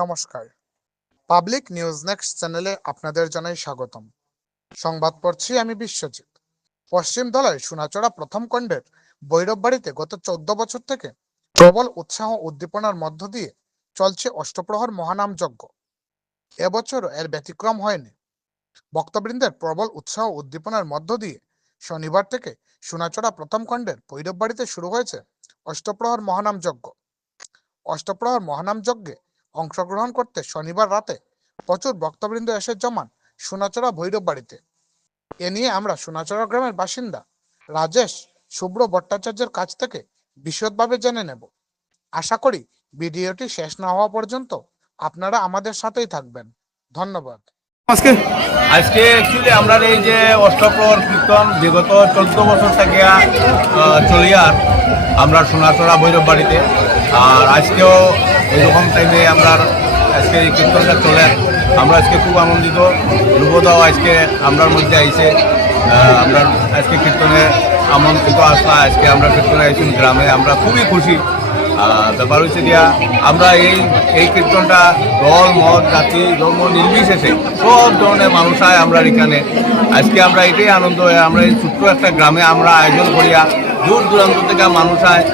নমস্কার, public news next চ্যানেলে আপনাদের জানাই স্বাগতম। সংবাদ পড়ছি আমি বিশ্বজিৎ। পশ্চিম ধলাই সোনাচড়া প্রথম খণ্ডের ভৈরববাড়িতে গত 14 বছর থেকে প্রবল উৎসাহ উদ্দীপনার মধ্য দিয়ে চলছে অষ্টপ্রহর মহানাম যজ্ঞ। এবছর এর ব্যতিক্রম হয়নি। ভক্তবৃন্দের প্রবল উৎসাহ উদ্দীপনার মধ্য দিয়ে শনিবার থেকে সোনাচড়া প্রথম খণ্ডের ভৈরববাড়িতে শুরু হয়েছে অষ্টপ্রহর মহানাম যজ্ঞ। অষ্টপ্রহর মহানাম যজ্ঞে অংশগ্রহণ করতে শনিবার রাতে প্রচুর ভক্তবৃন্দ এসে জমান সোনাচড়া ভৈরববাড়িতে। এ নিয়ে আমরা সোনাচড়া গ্রামের বাসিন্দা রাজেশ শুভ্র ভট্টাচার্যের কাছ থেকে বিশদভাবে জেনে নেব। আশা করি ভিডিওটি শেষ না হওয়া পর্যন্ত আপনারা আমাদের সাথেই থাকবেন। ধন্যবাদ। আজকে অ্যাকচুয়ালি আমরা এই যে অষ্টপ্রহর কীর্তন বিগত 14 বছর থেকে চলিয়ার আমরা সোনাচড়া ভৈরববাড়িতে, আর আজকেও এরকম টাইমে আমরা আজকে এই কীর্তনটা চলে। আমরা আজকে খুব আনন্দিত। ধ্রুবদাও আজকে আমরার মধ্যে আইছে। আমরা আজকে কীর্তনে আমন্ত্রিত আসলা। আজকে আমরা কীর্তনে আইছি গ্রামে। আমরা খুবই খুশি। ব্যাপার হচ্ছে দিয়া আমরা এই কীর্তনটা দল মত জাতি ধর্ম নির্বিশেষে সব ধরনের মানুষ আয় আমরা এখানে। আজকে আমরা এটাই আনন্দ হয়, আমরা এই ছোট্ট একটা গ্রামে আমরা আয়োজন করিয়া দূর দূরান্ত থেকে মানুষ আয়।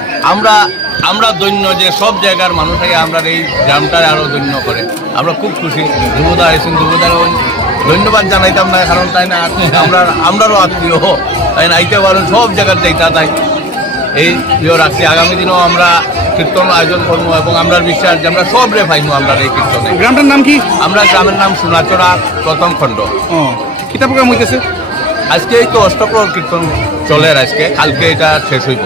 আমরা দৈন্য যে সব জায়গার মানুষ আয় আমরা এই গ্রামটায় আরও দৈন্য করে। আমরা খুব খুশি। ধ্রুবদা আইসেন, ধ্রুবদার ধন্যবাদ জানাইতাম না, কারণ তাই না আমরারও আত্মীয়, তাই না আইতে পারেন সব জায়গার যাইতা। তাই এই প্রিয় রাখছি। আগামী দিনেও আমরা কীর্তন আয়োজন করবো এবং আমরা বিশ্বাস যে আমরা সব রে পাইবো আমরা এই কীর্তনে। গ্রামটার নাম কি? আমরা গ্রামের নাম সোনাচড়া প্রথম খণ্ড। কিতা প্রোগ্রাম হইতেছে আজকে? এই তো অষ্টপ্রহর কীর্তন চলে, আজকে কালকে এটা শেষ হইব।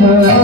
Thank you.